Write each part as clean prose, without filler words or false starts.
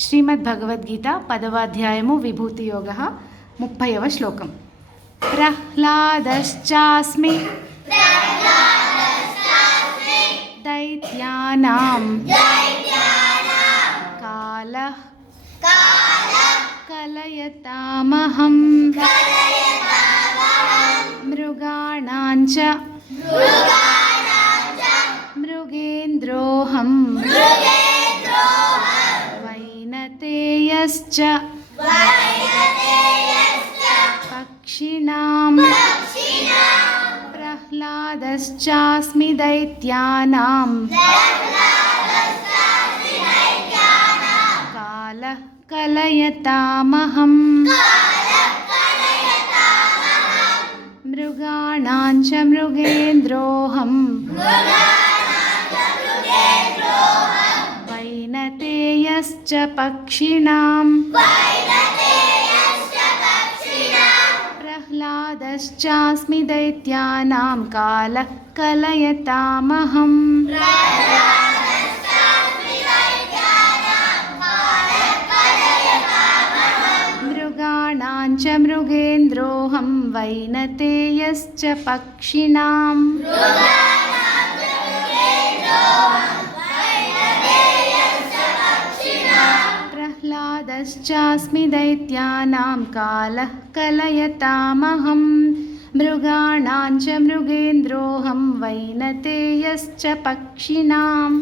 శ్రీమద్భగవద్గీత 10వ అధ్యాయము విభూతి యోగః 30వ శ్లోకం. ప్రహ్లాదశ్చాస్మి దైత్యానాం కాలః కలయతామహం మృగాణాంచ మృగేంద్రోహం వైనతేయశ్చ పక్షిణాం ప్రహ్లాదశ్చాస్మి దైత్యానాం కాలః కలయతామహం మృగాణాంచ మృగేంద్రోహం వైనతేయశ్చ పక్షిణాం ప్రహ్లాదశ్చాస్మి దైత్యానాం కాలః కలయతామహం మృగాణాంచ మృగేంద్రోహం వైనతేయశ్చ పక్షిణాం ప్రహ్లాదశ్చాస్మి దైత్యానాం కాలః కలయతామహం మృగాణాంచ మృగేంద్రోహం వైనతేయశ్చ పక్షిణాం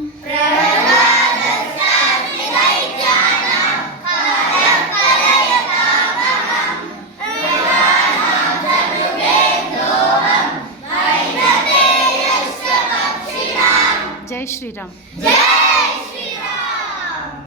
జై శ్రీరామ్.